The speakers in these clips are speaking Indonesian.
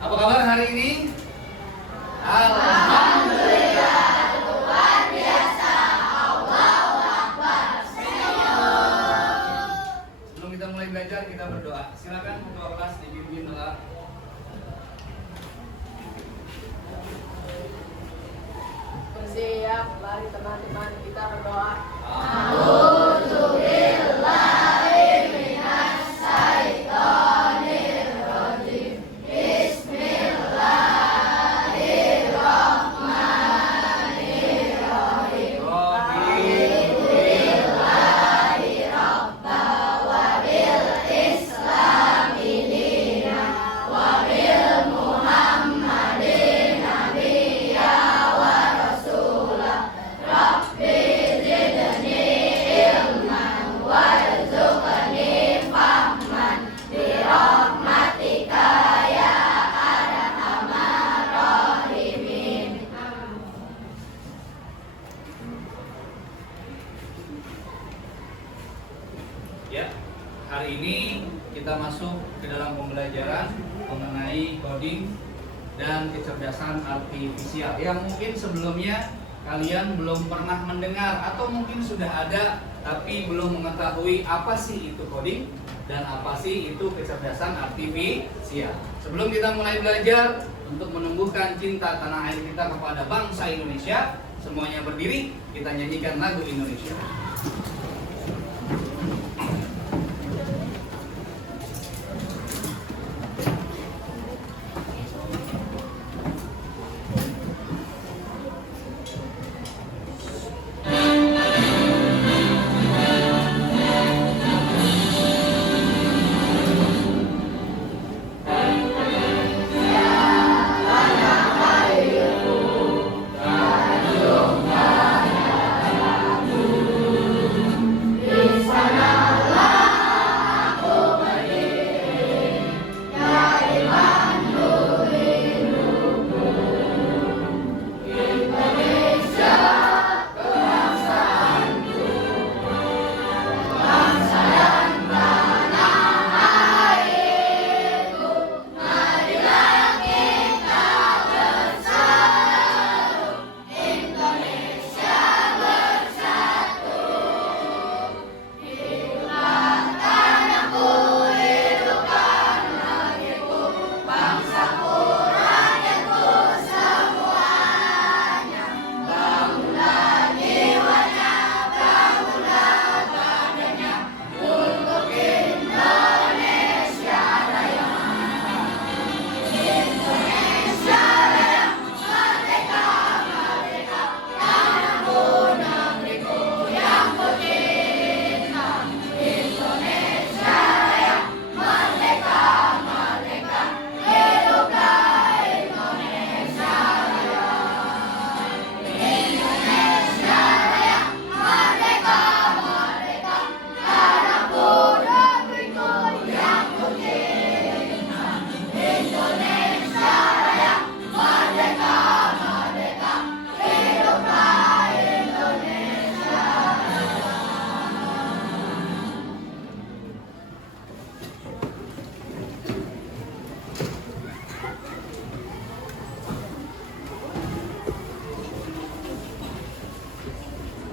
Apa kabar hari ini? Alhamdulillah, luar biasa. Allahu Akbar. Sebelum kita mulai belajar, kita berdoa. Silakan ketua kelas dipimpin doa. Bersiap, mari teman-teman kita berdoa. Ya, hari ini kita masuk ke dalam pembelajaran mengenai coding dan kecerdasan artifisial yang mungkin sebelumnya kalian belum pernah mendengar atau mungkin sudah ada tapi belum mengetahui apa sih itu coding dan apa sih itu kecerdasan artifisial. Sebelum kita mulai belajar untuk menumbuhkan cinta tanah air kita kepada bangsa Indonesia, semuanya berdiri, kita nyanyikan lagu Indonesia.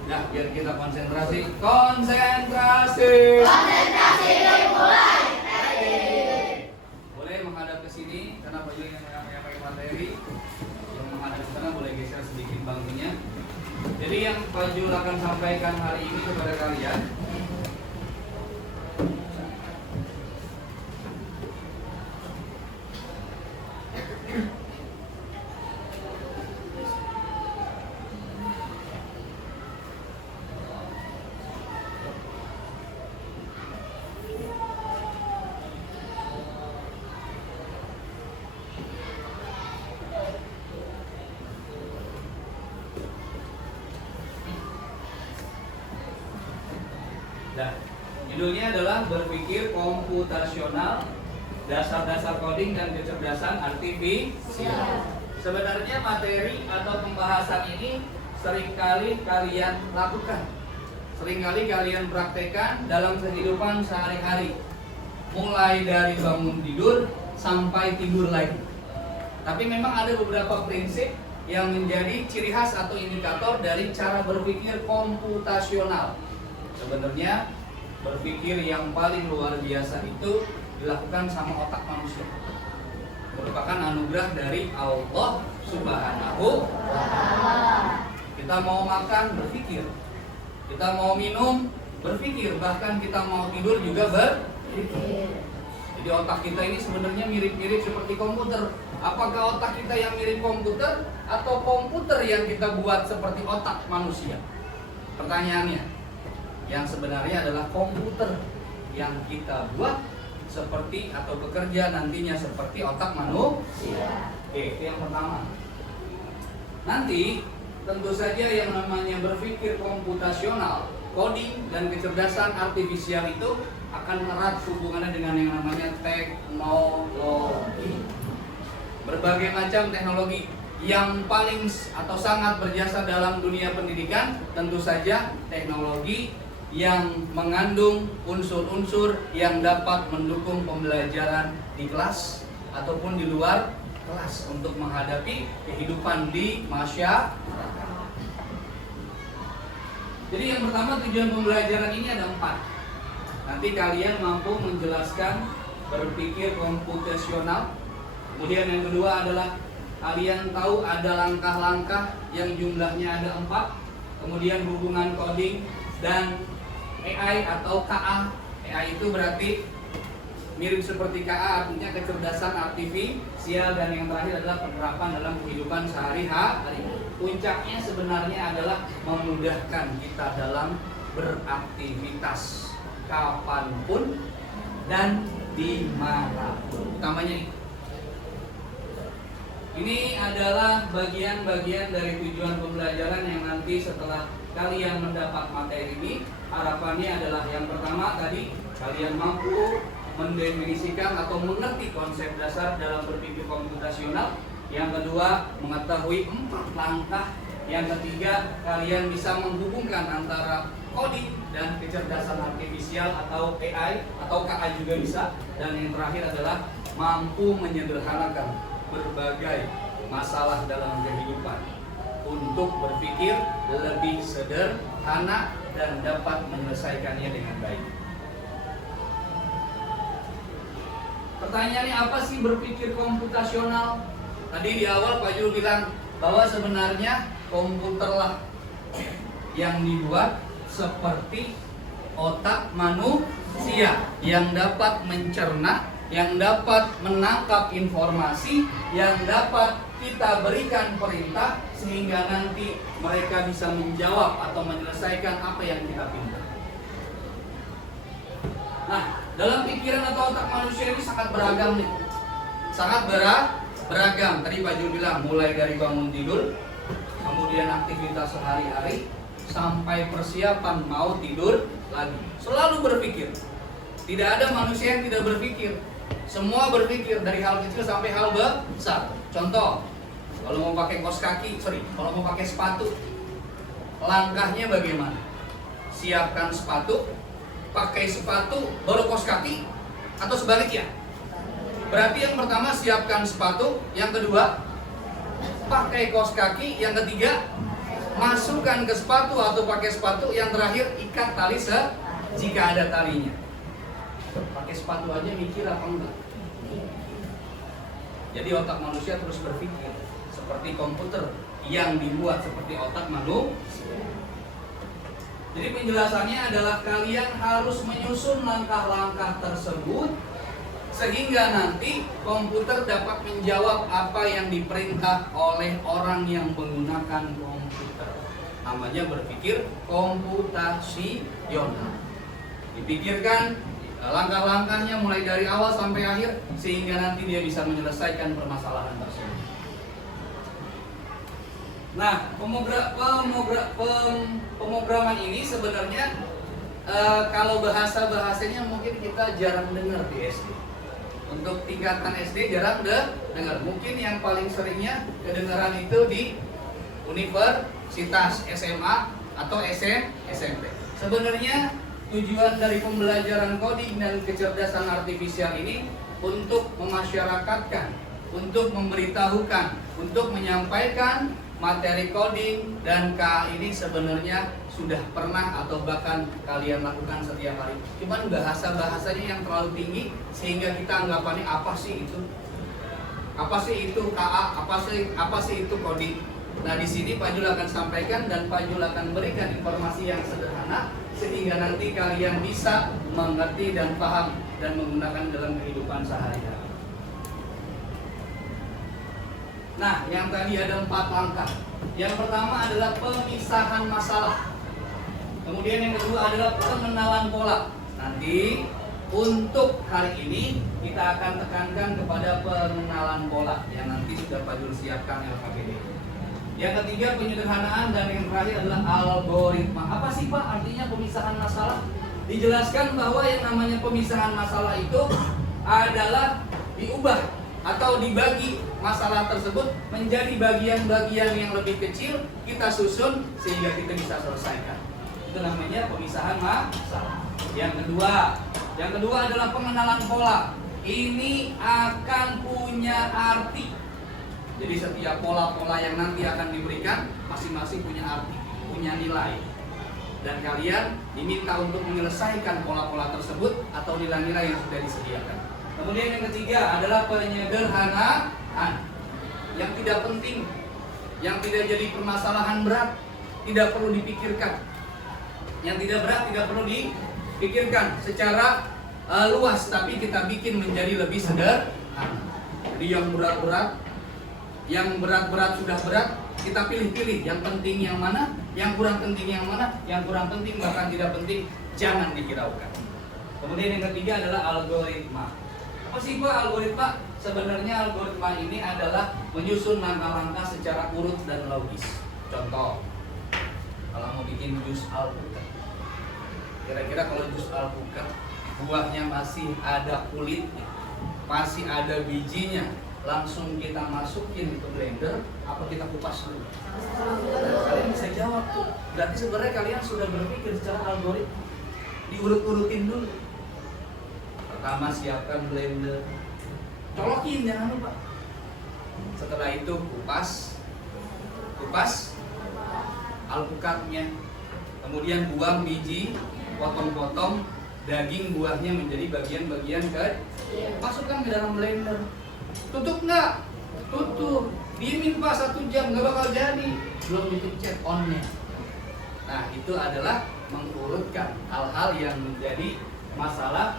Nah, biar kita konsentrasi. Konsentrasi dimulai. Boleh menghadap ke sini karena baju yang pakai materi. Yang menghadap ke sana boleh geser sedikit bangkunya. Jadi yang Pak Jul akan sampaikan hari ini kepada kalian, nah, judulnya adalah berpikir komputasional, dasar-dasar coding dan kecerdasan artifisial. Sebenarnya materi atau pembahasan ini seringkali kalian lakukan, seringkali kalian praktekkan dalam kehidupan sehari-hari, mulai dari bangun tidur sampai tidur lagi. Tapi memang ada beberapa prinsip yang menjadi ciri khas atau indikator dari cara berpikir komputasional. Sebenarnya berpikir yang paling luar biasa itu dilakukan sama otak manusia. Merupakan anugerah dari Allah Subhanahu wa Ta'ala. Kita mau makan, berpikir. Kita mau minum, berpikir. Bahkan kita mau tidur juga berpikir. Jadi otak kita ini sebenarnya mirip-mirip seperti komputer. Apakah otak kita yang mirip komputer atau komputer yang kita buat seperti otak manusia? Pertanyaannya, yang sebenarnya adalah komputer yang kita buat seperti atau bekerja nantinya seperti otak manusia. Oke, itu yang pertama. Nanti tentu saja yang namanya berpikir komputasional, coding dan kecerdasan artifisial itu akan erat hubungannya dengan yang namanya teknologi. Berbagai macam teknologi yang paling atau sangat berjasa dalam dunia pendidikan tentu saja teknologi yang mengandung unsur-unsur yang dapat mendukung pembelajaran di kelas ataupun di luar kelas untuk menghadapi kehidupan di masyarakat. Jadi yang pertama, tujuan pembelajaran ini ada 4. Nanti kalian mampu menjelaskan berpikir komputasional. Kemudian yang kedua adalah kalian tahu ada langkah-langkah yang jumlahnya ada 4. Kemudian hubungan coding dan AI atau KA. AI itu berarti mirip seperti KA, artinya kecerdasan artifisial. Dan yang terakhir adalah penerapan dalam kehidupan sehari-hari. Puncaknya sebenarnya adalah memudahkan kita dalam beraktivitas kapanpun dan dimanapun. Utamanya ini adalah bagian-bagian dari tujuan pembelajaran yang nanti setelah kalian mendapat materi ini, harapannya adalah yang pertama tadi, kalian mampu mendefinisikan atau mengerti konsep dasar dalam berpikir komputasional. Yang kedua, mengetahui 4 langkah. Yang ketiga, kalian bisa menghubungkan antara coding dan kecerdasan artifisial atau AI atau KA juga bisa. Dan yang terakhir adalah mampu menyederhanakan berbagai masalah dalam kehidupan untuk berpikir lebih sederhana dan dapat menyelesaikannya dengan baik. Pertanyaannya, apa sih berpikir komputasional? Tadi di awal Pak Jul bilang bahwa sebenarnya komputerlah yang dibuat seperti otak manusia yang dapat mencerna, yang dapat menangkap informasi, yang dapat kita berikan perintah sehingga nanti mereka bisa menjawab atau menyelesaikan apa yang kita pinta. Nah, dalam pikiran atau otak manusia ini sangat beragam nih. Sangat beragam. Tadi Pak Jul bilang mulai dari bangun tidur, kemudian aktivitas sehari-hari, sampai persiapan mau tidur lagi. Selalu berpikir. Tidak ada manusia yang tidak berpikir. Semua berpikir dari hal kecil sampai hal besar. Contoh, kalau mau pakai kalau mau pakai sepatu, langkahnya bagaimana? Siapkan sepatu, pakai sepatu, baru kaos kaki, atau sebaliknya? Berarti yang pertama siapkan sepatu, yang kedua pakai kaos kaki, yang ketiga masukkan ke sepatu atau pakai sepatu, yang terakhir ikat tali jika ada talinya. Pakai sepatu aja mikir apa enggak? Jadi otak manusia terus berpikir seperti komputer yang dibuat seperti otak manusia. Jadi penjelasannya adalah kalian harus menyusun langkah-langkah tersebut sehingga nanti komputer dapat menjawab apa yang diperintah oleh orang yang menggunakan komputer. Namanya berpikir komputasional. Dipikirkan langkah-langkahnya mulai dari awal sampai akhir sehingga nanti dia bisa menyelesaikan permasalahan tersebut. Nah, pemrograman ini sebenarnya kalau bahasanya mungkin kita jarang dengar di SD. Untuk tingkatan SD jarang dengar. Mungkin yang paling seringnya kedengaran itu di universitas, SMA atau SMP. Sebenarnya tujuan dari pembelajaran coding dan kecerdasan artifisial ini untuk memasyarakatkan untuk memberitahukan, untuk menyampaikan materi coding, dan KA ini sebenarnya sudah pernah atau bahkan kalian lakukan setiap hari. Cuman bahasanya yang terlalu tinggi sehingga kita anggapannya apa sih itu? Apa sih itu KA? Apa sih itu coding? Nah, di sini Pak Jul akan sampaikan dan Pak Jul akan berikan informasi yang sederhana sehingga nanti kalian bisa mengerti dan paham dan menggunakan dalam kehidupan sehari-hari. Nah, yang tadi ada 4 langkah. Yang pertama adalah pemisahan masalah. Kemudian yang kedua adalah pengenalan pola. Nanti untuk hari ini kita akan tekankan kepada pengenalan pola yang nanti sudah Pak Jul siapkan LKPD. Yang ketiga penyederhanaan, dan yang terakhir adalah algoritma. Apa sih Pak artinya pemisahan masalah? Dijelaskan bahwa yang namanya pemisahan masalah itu adalah diubah atau dibagi masalah tersebut menjadi bagian-bagian yang lebih kecil, kita susun sehingga kita bisa selesaikan. Itu namanya pemisahan masalah. Yang kedua adalah pengenalan pola. Ini akan punya arti. Jadi setiap pola-pola yang nanti akan diberikan masing-masing punya arti, punya nilai. Dan kalian diminta untuk menyelesaikan pola-pola tersebut atau nilai-nilai yang sudah disediakan. Kemudian yang ketiga adalah penyederhanaan. Yang tidak penting, yang tidak jadi permasalahan berat, tidak perlu dipikirkan. Yang tidak berat tidak perlu dipikirkan secara luas, tapi kita bikin menjadi lebih sederhana. Jadi yang berat-berat, yang berat-berat sudah berat, kita pilih-pilih yang penting yang mana, yang kurang penting yang mana, yang kurang penting bahkan tidak penting jangan dihiraukan. Kemudian yang ketiga adalah algoritma. Apa sih Pak algoritma? Sebenarnya algoritma ini adalah menyusun langkah-langkah secara urut dan logis. Contoh, kalau mau bikin jus alpukat, kira-kira kalau jus alpukat buahnya masih ada kulitnya, masih ada bijinya, langsung kita masukin ke blender apa kita kupas dulu? Kalian bisa jawab tuh. Berarti sebenarnya kalian sudah berpikir secara algoritma. Diurut-urutin dulu. Pertama siapkan blender, colokin jangan lupa. Setelah itu kupas alpukatnya. Kemudian buang biji, potong-potong daging buahnya menjadi bagian-bagian masukkan ke dalam blender. Tutup nggak? Tutup. Diemin Pak 1 jam, nggak bakal jadi. Belum dipencet on-nya. Nah, itu adalah mengurutkan hal-hal yang menjadi masalah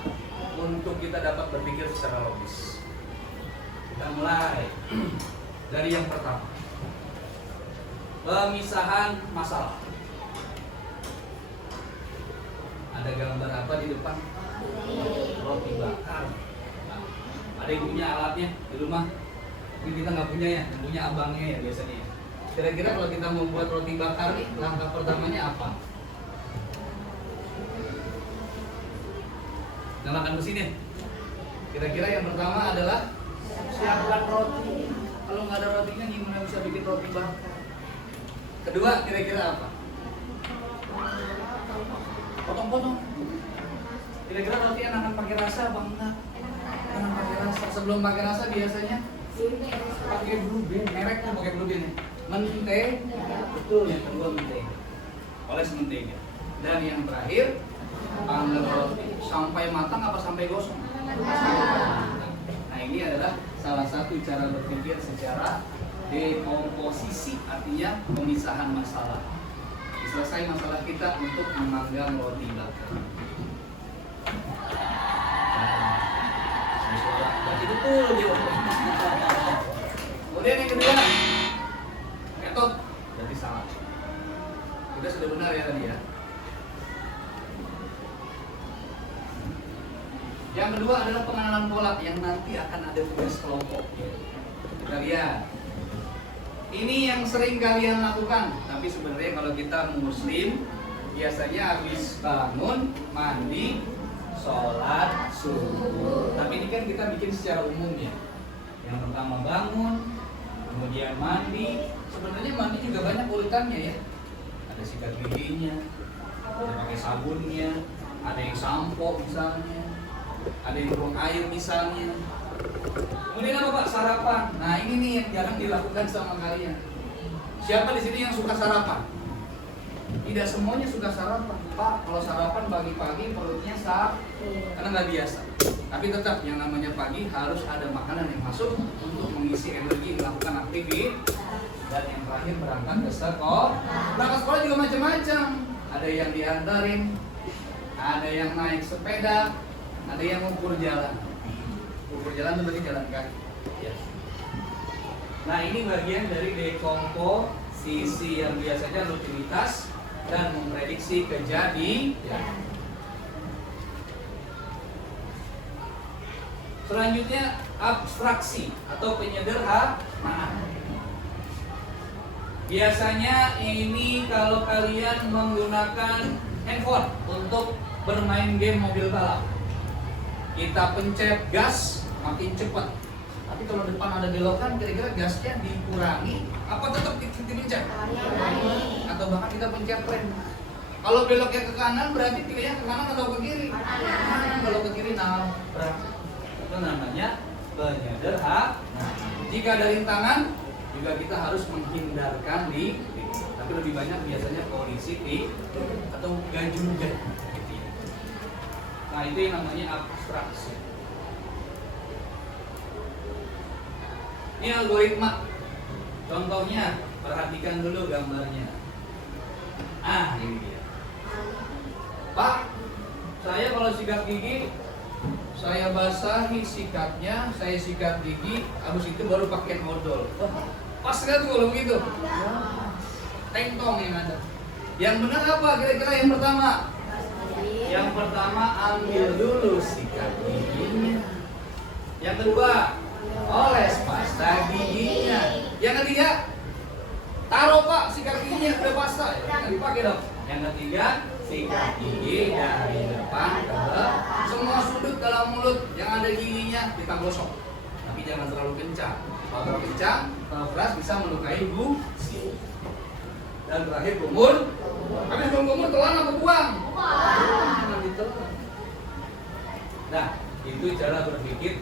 untuk kita dapat berpikir secara logis. Kita mulai dari yang pertama. Pemisahan masalah. Ada gambar apa di depan? Roti bakar. Ada yang punya alatnya di rumah? Ini kita nggak punya ya, yang punya abangnya ya biasanya. Kira-kira kalau kita mau buat roti bakar nih, langkah pertamanya apa? Nyalakan mesinnya. Kira-kira yang pertama adalah siapkan roti. Kalau nggak ada rotinya gimana bisa bikin roti bakar? Kedua, kira-kira apa? Potong-potong. Kira-kira roti akan pakai rasa apa enggak? Akan pakai rasa. Sebelum pakai rasa biasanya pakai blue band. Merek tuh pakai blue band. Mentega. Betul, yang kedua mentega. Oles mentega. Dan yang terakhir panggang roti. Sampai matang apa sampai gosong? Nah, ini adalah salah satu cara berpikir secara dekomposisi, artinya pemisahan masalah. Selesai masalah kita untuk memanggang roti bakar. Berarti betul dia. Kemudian yang kedua, metode. Berarti salah. Kita sudah benar ya tadi ya. Yang kedua adalah pengenalan pola yang nanti akan ada tugas kelompok. Kita lihat. Ini yang sering kalian lakukan, tapi sebenarnya kalau kita muslim biasanya habis bangun, mandi, sholat, subuh. Tapi ini kan kita bikin secara umum ya. Yang pertama bangun, kemudian mandi. Sebenarnya mandi juga banyak urutannya ya. Ada sikat giginya, ada pakai sabunnya, ada yang sampo misalnya, ada yang buang air misalnya. Kemudian apa Pak? sarapan. Nah, ini nih yang jarang dilakukan sama kalian. Siapa di sini yang suka sarapan? Tidak semuanya suka sarapan. Pak, kalau sarapan pagi-pagi perutnya karena nggak biasa. Tapi tetap yang namanya pagi harus ada makanan yang masuk untuk mengisi energi melakukan aktivitas. Dan yang terakhir berangkat ke sekolah. Berangkat sekolah juga macam-macam. Ada yang diantarin, ada yang naik sepeda, ada yang ukur jalan. Ukur jalan itu berarti jalan kaki. Ya. Nah, ini bagian dari dekomposisi yang biasanya rutinitas dan memprediksi kejadian. Selanjutnya abstraksi atau penyederhanaan. Biasanya ini kalau kalian menggunakan handphone untuk bermain game mobil balap, kita pencet gas makin cepat. Tapi kalau depan ada belokan, kira-kira gasnya dikurangi apa tetap dipencet? Atau bahkan kita pencet rem. Kalau beloknya ke kanan berarti pilihnya ke kanan atau ke kiri? Kanan. Kalau ke kiri nabrak. Itu namanya penyederhanaan. Jika ada rintangan juga kita harus menghindarkan di tapi lebih banyak biasanya polisi atau gajungan. Nah, itu yang namanya abstraksi. Ini algoritma. Contohnya, perhatikan dulu gambarnya. Ini dia. Pak, saya kalau sikat gigi, saya basahi sikatnya, saya sikat gigi, habis itu baru pakai odol. Pas nggak tuh kalau begitu? Tengtong yang ada. Yang benar apa kira-kira yang pertama? Yang pertama, ambil dulu sikat giginya. Yang kedua, oles pasta giginya. Yang ketiga, taruh Pak sikat giginya udah pasta, jangan dipakai dong. Yang ketiga, sikat gigi dari depan ke belakang. Semua sudut dalam mulut yang ada giginya kita gosok, tapi jangan terlalu kencang. Kalau terlalu kencang, terlalu keras bisa melukai gusi. Dan terakhir kumur. Habis kumur telan apa buang? Jangan ditelan. Nah, itu cara berpikir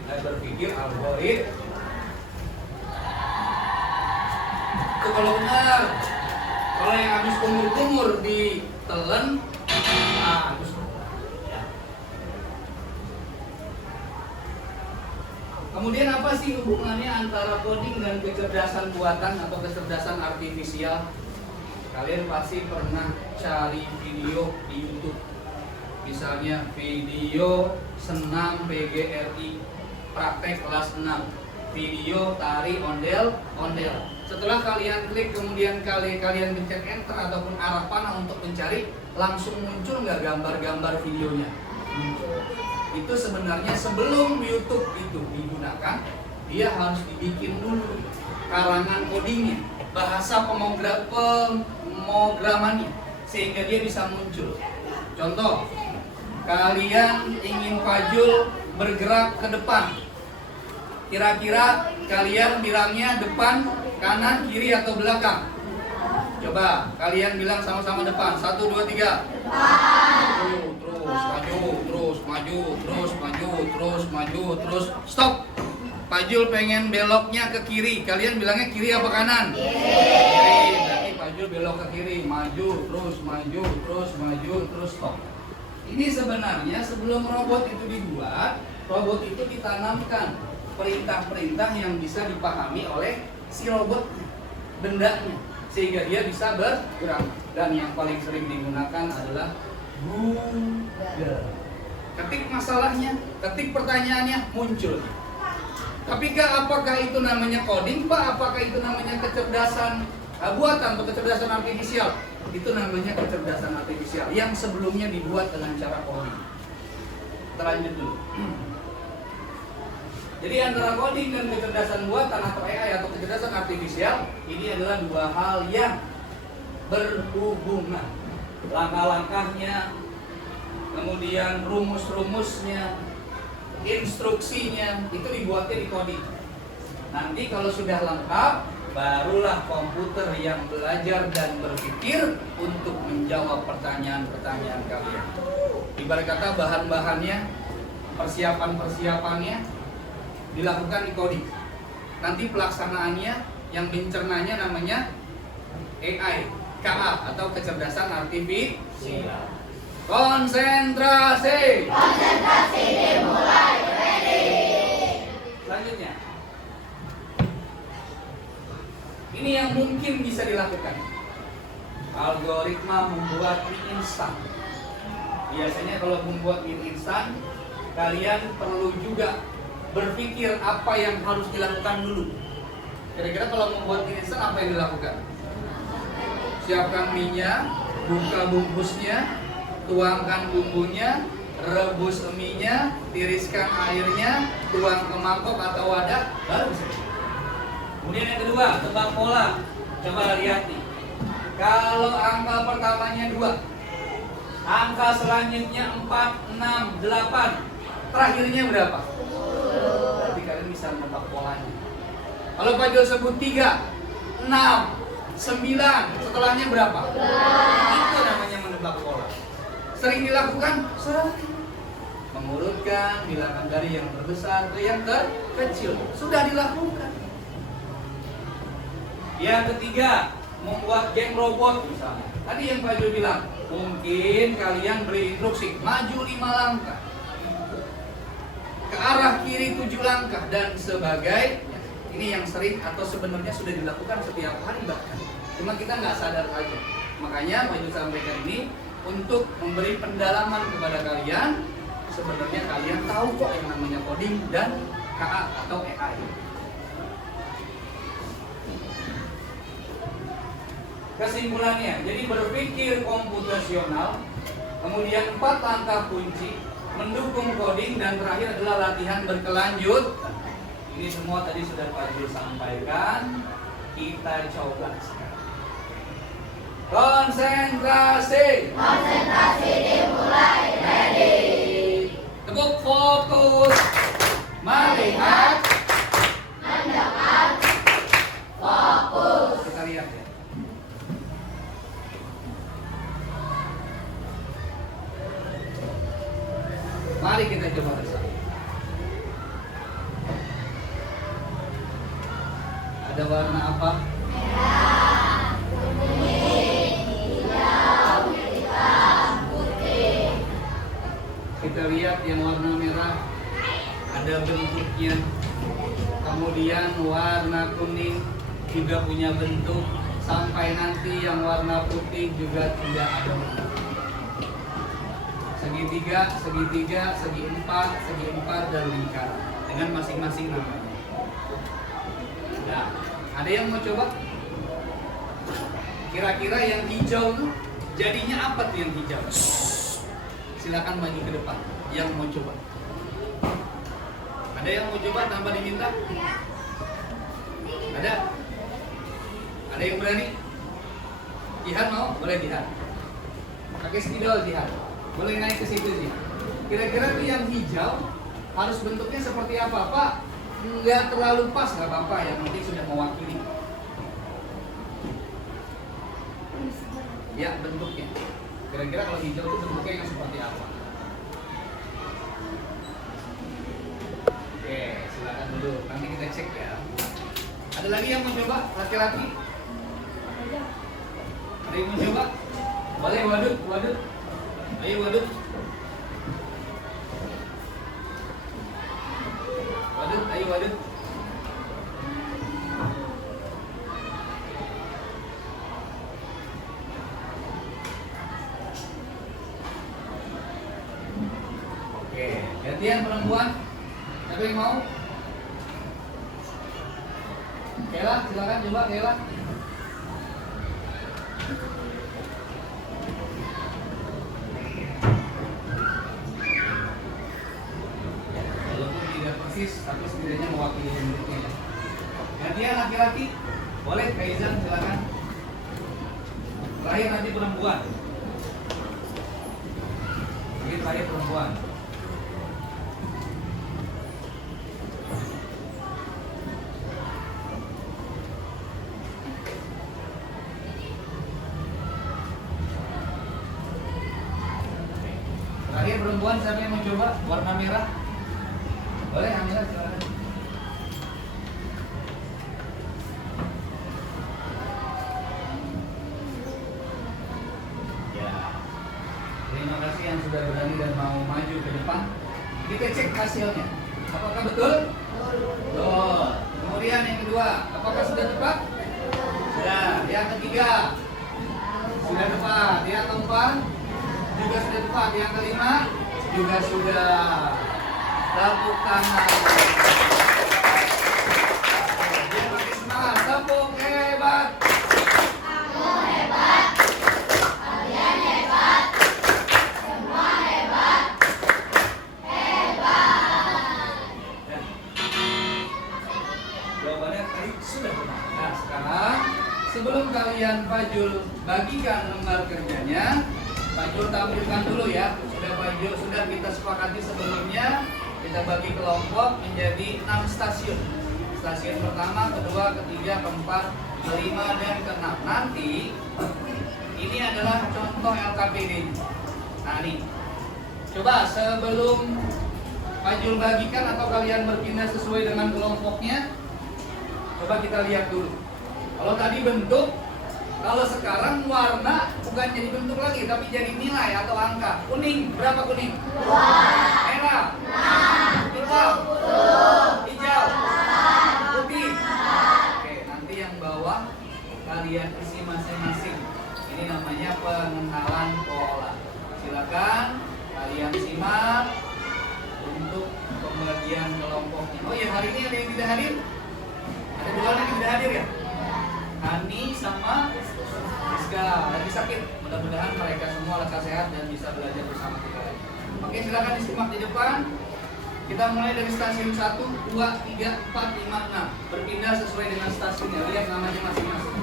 algoritma. Itu kalau benar. Kalau yang habis kumur ditelan, habis. Kemudian apa sih hubungannya antara coding dan kecerdasan buatan atau kecerdasan artifisial? Kalian pasti pernah cari video di YouTube. Misalnya video senam PGRI praktek kelas 6, video tari ondel-ondel. Setelah kalian klik kemudian kalian pencet enter ataupun arah panah untuk mencari, langsung muncul nggak gambar-gambar videonya? Itu sebenarnya sebelum YouTube itu digunakan, dia harus dibikin dulu karangan codingnya, bahasa pemrogramannya, sehingga dia bisa muncul. Contoh, kalian ingin Fajul bergerak ke depan, kira-kira kalian bilangnya depan, kanan, kiri atau belakang? Coba kalian bilang sama-sama depan. 1, 2, 3. Terus maju, terus stop. Pajul pengen beloknya ke kiri. Kalian bilangnya kiri apa kanan? Kiri. Berarti Pajul belok ke kiri. Maju, terus stop. Ini sebenarnya sebelum robot itu dibuat, robot itu ditanamkan perintah-perintah yang bisa dipahami oleh si robot, bendanya, sehingga dia bisa bergerak. Dan yang paling sering digunakan adalah Google. Ketik masalahnya, ketik pertanyaannya, muncul. Tapi apakah itu namanya coding, Pak? Apakah itu namanya kecerdasan buatan atau kecerdasan artifisial? Itu namanya kecerdasan artifisial yang sebelumnya dibuat dengan cara coding. Kita lanjut dulu. Jadi antara coding dan kecerdasan buatan atau AI atau kecerdasan artifisial, ini adalah dua hal yang berhubungan. Langkah-langkahnya, kemudian rumus-rumusnya, instruksinya, itu dibuatnya di coding. Nanti kalau sudah lengkap, barulah komputer yang belajar dan berpikir untuk menjawab pertanyaan-pertanyaan kalian. Ibarat kata bahan-bahannya, persiapan-persiapannya dilakukan di coding. nanti pelaksanaannya yang mencernanya namanya AI, KA atau kecerdasan artifisial. Konsentrasi. Konsentrasi dimulai. Ready. Selanjutnya, ini yang mungkin bisa dilakukan. Algoritma membuat mie instan. Biasanya kalau membuat mie instan, kalian perlu juga berpikir apa yang harus dilakukan dulu. Kira-kira kalau membuat mie instan apa yang dilakukan? Siapkan mie-nya, buka bungkusnya, tuangkan bumbunya, rebus mie-nya, tiriskan airnya, tuang ke mangkok atau wadah, baru bisa. Kemudian yang kedua, tebak pola. Coba lihat nih. Kalau angka pertamanya 2, angka selanjutnya 4, 6, 8, terakhirnya berapa? Berarti kalian bisa menebak polanya. Kalau Pak Jo sebut 3, 6, 9, setelahnya berapa? Itu namanya menebak pola. Sering dilakukan? Sering. Mengurutkan bilangan dari yang terbesar ke yang terkecil. Sudah dilakukan. Yang ketiga, membuat game robot misalnya. Tadi yang Pak Jo bilang, mungkin kalian beri instruksi maju 5 langkah, ke arah kiri 7 langkah dan sebagainya. Ini yang sering atau sebenarnya sudah dilakukan setiap hari bahkan. Cuma kita nggak sadar aja. Makanya Pak Jo sampaikan ini untuk memberi pendalaman kepada kalian. Sebenarnya kalian tahu kok yang namanya coding dan KA atau AI. Kesimpulannya, jadi berpikir komputasional, kemudian 4 langkah kunci, mendukung coding, dan terakhir adalah latihan berkelanjut. Ini semua tadi sudah Pak Jo sampaikan. Kita coba sekarang. Konsentrasi. Konsentrasi dimulai. Ready. Tepuk fokus. Melihat. Mendengar. Fokus. Kita lihat ya. Mari kita coba bersama. Ada warna apa? Merah, kuning, hijau, hitam, putih. Kita lihat yang warna merah ada bentuknya. Kemudian warna kuning juga punya bentuk. Sampai nanti yang warna putih juga tidak ada bentuk. Segitiga, segitiga, segi empat, dan lingkaran dengan masing-masing namanya. Nah, ada yang mau coba? Kira-kira yang hijau tuh jadinya apa tuh yang hijau? Silakan maju ke depan. Yang mau coba? Ada yang mau coba tanpa diminta? Ada? Ada yang berani? Jihan mau? Boleh Jihan. Pakai spidol Jihan. Boleh naik ke situ sih. Kira-kira tuh yang hijau harus bentuknya seperti apa, Pak? Nggak terlalu pas, nggak apa-apa. Yang penting sudah mewakili. Ya, bentuknya. Kira-kira kalau hijau itu bentuknya yang seperti apa? Oke, silakan dulu. Nanti kita cek ya. Ada lagi yang mau coba? Laki-laki? Ada yang mau coba? Boleh, wadud, wadud. Ayo wadud. Wadud, ayo wadud. Oke, gantian perempuan. Siapa yang mau? Kela, silakan coba Kela. Tapi setidaknya mewakili bentuknya. Gantian laki-laki, boleh Kaizan silakan. Terakhir nanti perempuan. Ini terakhir perempuan. Terakhir perempuan, siapa yang mau coba warna merah? Boleh, Amira silakan. kita cek hasilnya. Apakah betul? Betul. Kemudian yang kedua, apakah sudah tepat? Sudah. Yang ketiga, sudah tepat. Yang keempat juga sudah tepat. Yang kelima juga sudah. Tepuk tangan. Dia makin semangat. Tepuk hebat. Kamu hebat. Kalian hebat. Semua hebat. Hebat. Ya. Jawabannya tadi sudah benar. Nah, sekarang sebelum kalian Fajul bagikan lembar kerjanya, Fajul tampilkan dulu ya. Sudah kita sepakati sebelumnya, kita bagi kelompok menjadi 6 stasiun. Stasiun pertama, kedua, ketiga, keempat, kelima, dan keenam. Nanti ini adalah contoh LKPD. Nah nih, coba sebelum Fajul bagikan atau kalian berpindah sesuai dengan kelompoknya, coba kita lihat dulu. Kalau tadi bentuk, kalau sekarang warna bukan jadi bentuk lagi, tapi jadi nilai atau angka. Kuning, berapa kuning? 2. Merah? 6. Hitam? 10. Hijau? 8. Putih? 4. Oke, nanti yang bawah kalian isi masing-masing. Ini namanya pengenalan pola. Silakan kalian simak untuk pembagian kelompoknya. Oh ya, hari ini ada yang tidak hadir? Ada 2 orang yang tidak hadir ya? Hani sama Rizka lagi sakit. Mudah-mudahan mereka semua lekas sehat dan bisa belajar bersama kita lagi. Oke, silakan disimak di depan. Kita mulai dari stasiun 1, 2, 3, 4, 5, 6. Berpindah sesuai dengan stasiunnya. Lihat namanya masing-masing.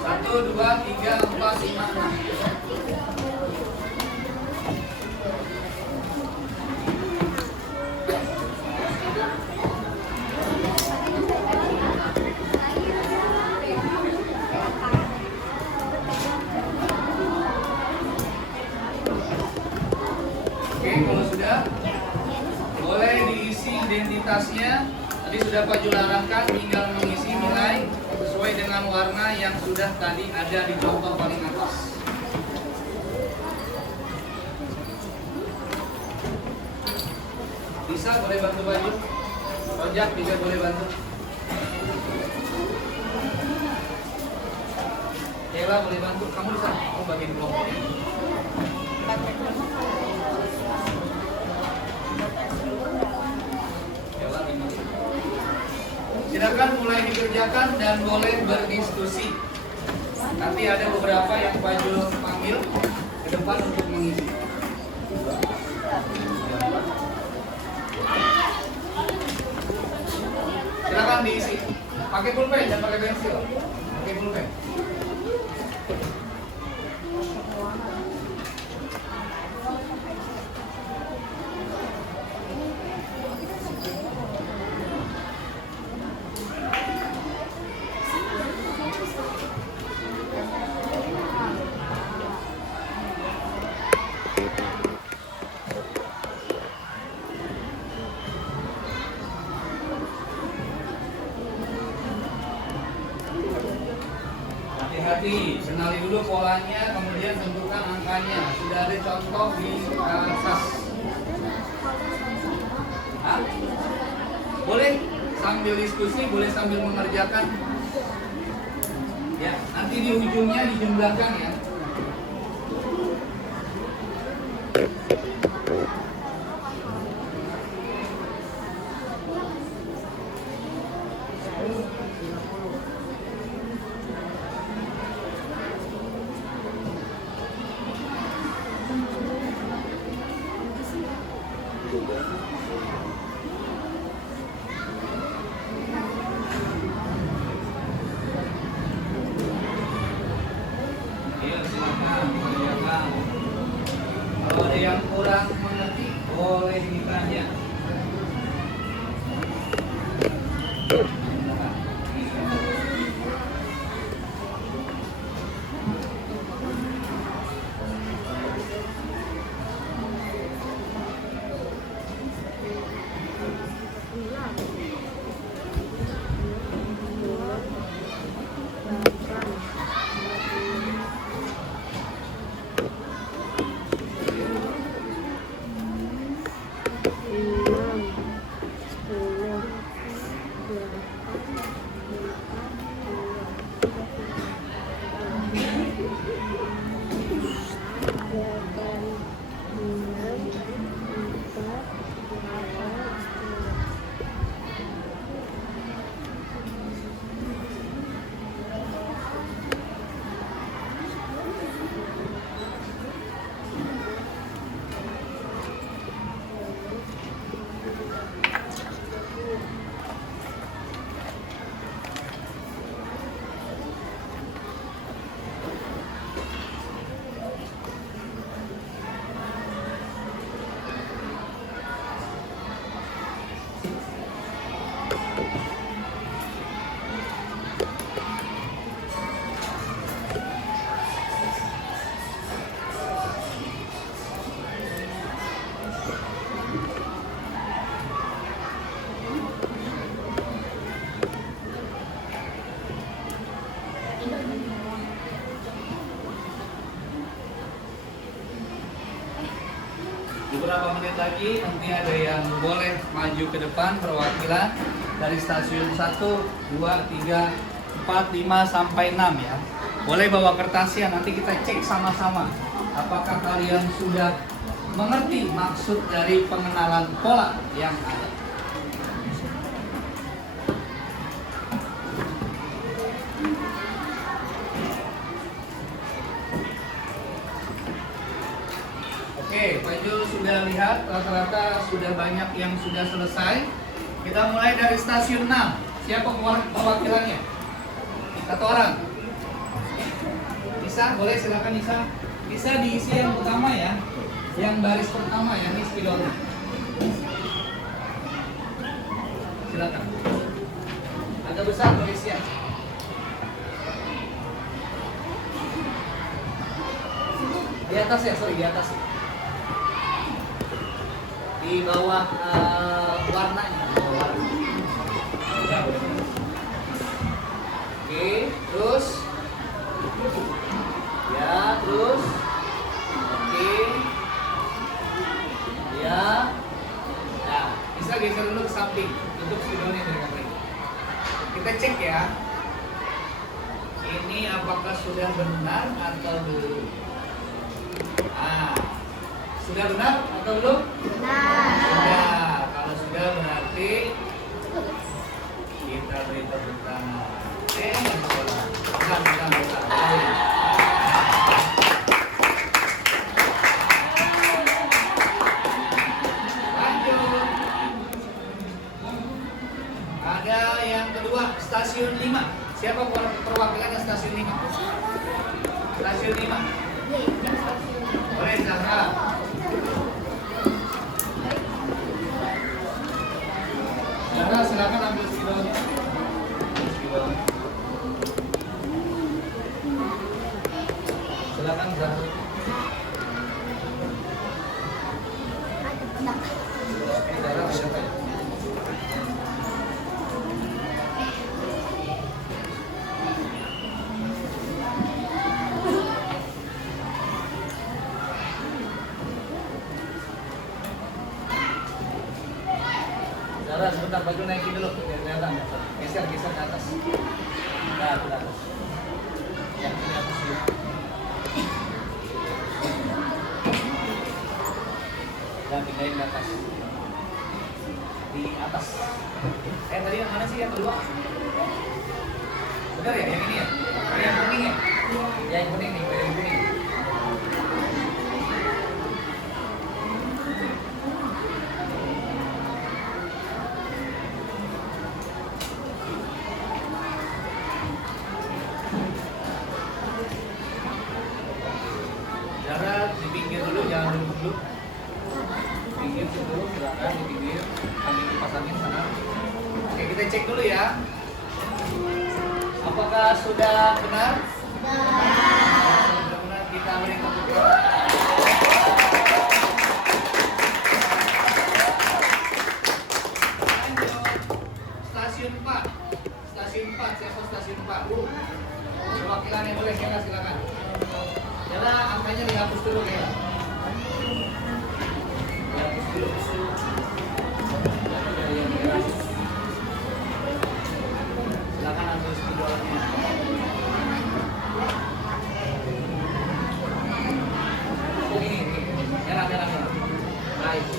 1, 2, 3, 4, 5, 6. Oke, kalau sudah boleh diisi identitasnya. Tadi sudah Pak Jul arahkan, tinggal mengisi nilai sesuai dengan warna yang sudah tadi ada di contoh paling atas. Bisa boleh bantu Pak Jul? Rojak juga boleh bantu. Ella boleh bantu. Kamu bisa? Kamu bagian kelompok ini. Silakan mulai dikerjakan dan boleh berdiskusi. Nanti ada beberapa yang Pak Jul panggil ke depan untuk mengisi. Silakan diisi. Pakai pulpen, jangan pakai pensil. Pakai pulpen. Hati-hati, kenali dulu polanya, kemudian tentukan angkanya. Sudah ada contoh di atas. Hah? Boleh sambil diskusi, boleh sambil mengerjakan. Ya, nanti di ujungnya dijumlahkan ya. Kalau ada yang kurang mengerti, boleh ditanya. beberapa menit lagi nanti ada yang boleh maju ke depan perwakilan dari stasiun 1, 2, 3, 4, 5 sampai 6 ya. Boleh bawa kertasnya, nanti kita cek sama-sama apakah kalian sudah mengerti maksud dari pengenalan pola yang ada. Oke, Pak Jul sudah lihat rata-rata sudah banyak yang sudah selesai. Kita mulai dari stasiun 6. Siapa perwakilannya? Satu orang. Nisa, boleh silakan Nisa. Nisa diisi yang pertama ya. Yang baris pertama ya, ini spidolnya. Silakan. Agak besar tulisnya. Di atas ya, sorry di atas. Di bawah warnanya. Ya, oke, terus. Ya, terus. Oke. Ya. Nah, bisa geser dulu ke samping untuk spidolnya dari kamera. Kita cek ya. Ini apakah sudah benar atau belum? Ah, sudah benar atau belum? Benar. Sudah. Kalau sudah berarti kita beri tepuk tangan. Bukan. Lanjut. Ada yang kedua, stasiun 5. Siapa perwakilannya stasiun 5? Stasiun 5. Boleh Zahra. Zahra silakan ambil spidolnya. Silakan Zahra. Ini Zahra siapa ya? Zara, sebentar baju naikin dulu biar kelihatan. Geser ke atas. Nah, ke atas. Ya, ke atas dulu. Dan pindahin ke atas. Di atas. Tadi yang mana sih yang kedua? Benar ya, yang ini ya? Yang kuning ya? Ya, yang kuning nih, yang kuning. Zara di pinggir dulu, jangan duduk dulu. Pinggir situ, silakan di pinggir. Ambil kipas angin sana. Oke, kita cek dulu ya. Apakah sudah benar? Sudah benar, kita beri tepuk tangan. Lanjut. Stasiun 4. Stasiun 4, siapa stasiun 4? Perwakilannya boleh, silakan. Jala, angkanya dihapus dulu ya. Dihapus dulu. Dari yang merah. Silakan ambil spidolnya. Oh ini. Merah. Nah itu.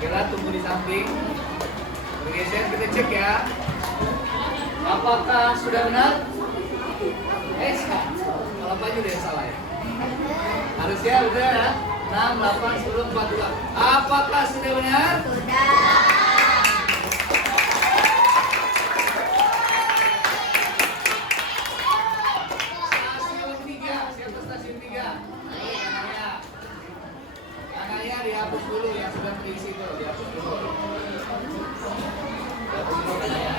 Kira tunggu di samping. Bergeser, kita cek ya. Apakah sudah benar? Kalau Pak Jul yang salah ya. Harusnya udah ya. 6, 8, 10, 4, 2. Apakah sudah benar? Sudah. Stasiun 3. Siapa stasiun 3? Kanaya dihapus dulu yang sudah terisi itu. Dihapus dulu. Dihapus dulu Kanaya.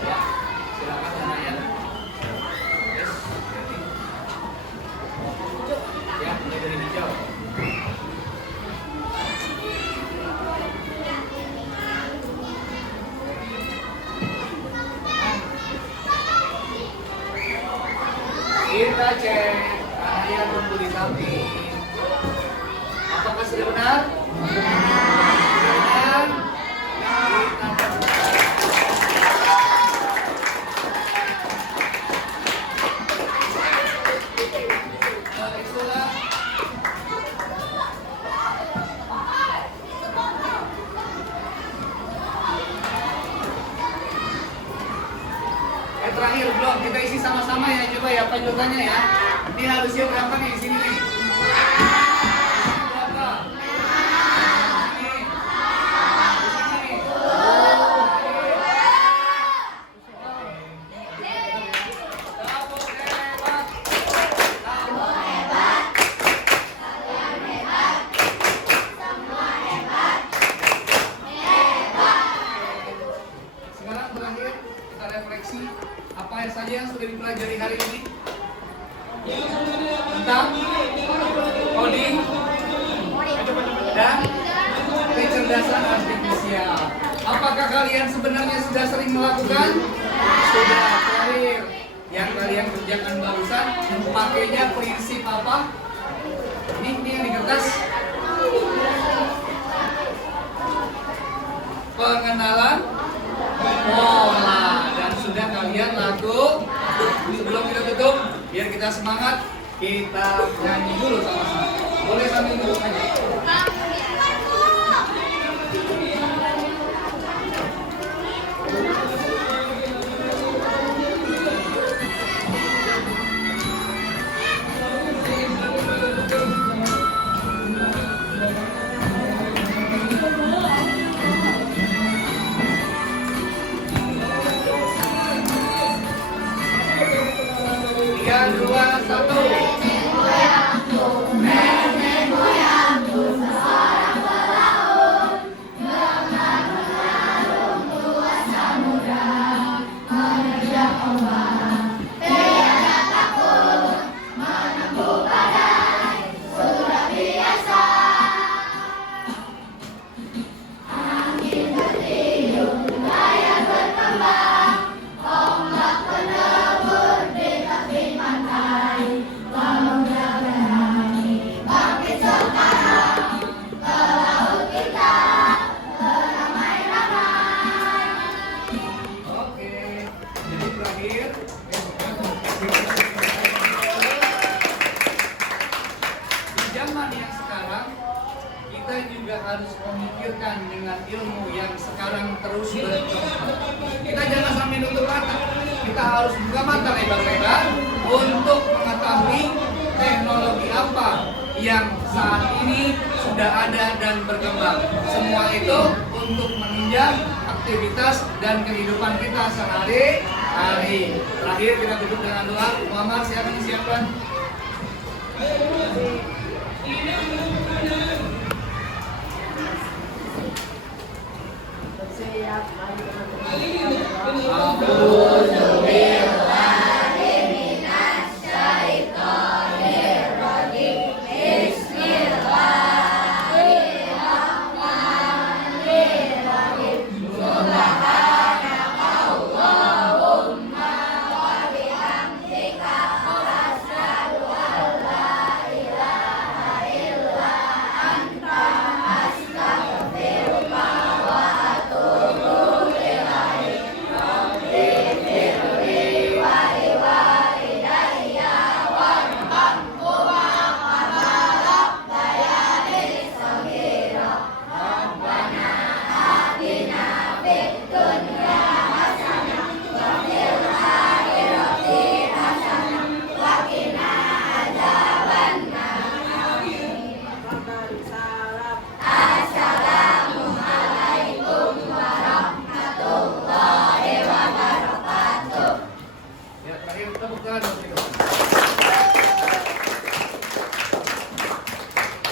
Ya, silakan Kanaya. Yes. benar? Dan itulah terakhir belum kita isi sama-sama ya, coba ya pajutannya ya. Ini harusnya berapa nih di sini nih? Berapa? Ini. Di sini. Kamu hebat. Kamu hebat. Kalian hebat. Semua hebat. Hebat. Sekarang terakhir kita refleksi apa saja yang sudah dipelajari hari ini tentang coding dan kecerdasan artifisial. Apakah kalian sebenarnya sudah sering melakukan? Sudah. Terakhir yang kalian kerjakan barusan pakainya prinsip apa? Ini yang di kertas. Pengenalan pola, dan sudah kalian laku. Sebelum kita tutup, biar kita semangat, kita nyanyi dulu sama-sama. Boleh sambil duduk aja. Tiga, dua, satu. Harus memikirkan dengan ilmu yang sekarang terus berkembang. Kita jangan sampai nutup mata. Kita harus buka mata lebar-lebar untuk mengetahui teknologi apa yang saat ini sudah ada dan berkembang. Semua itu untuk menunjang aktivitas dan kehidupan kita sehari-hari. Terakhir kita tutup dengan doa. Muhammad, siapa yang disiapkan?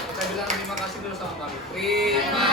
Kita bilang terima kasih dulu sama Mami. Terima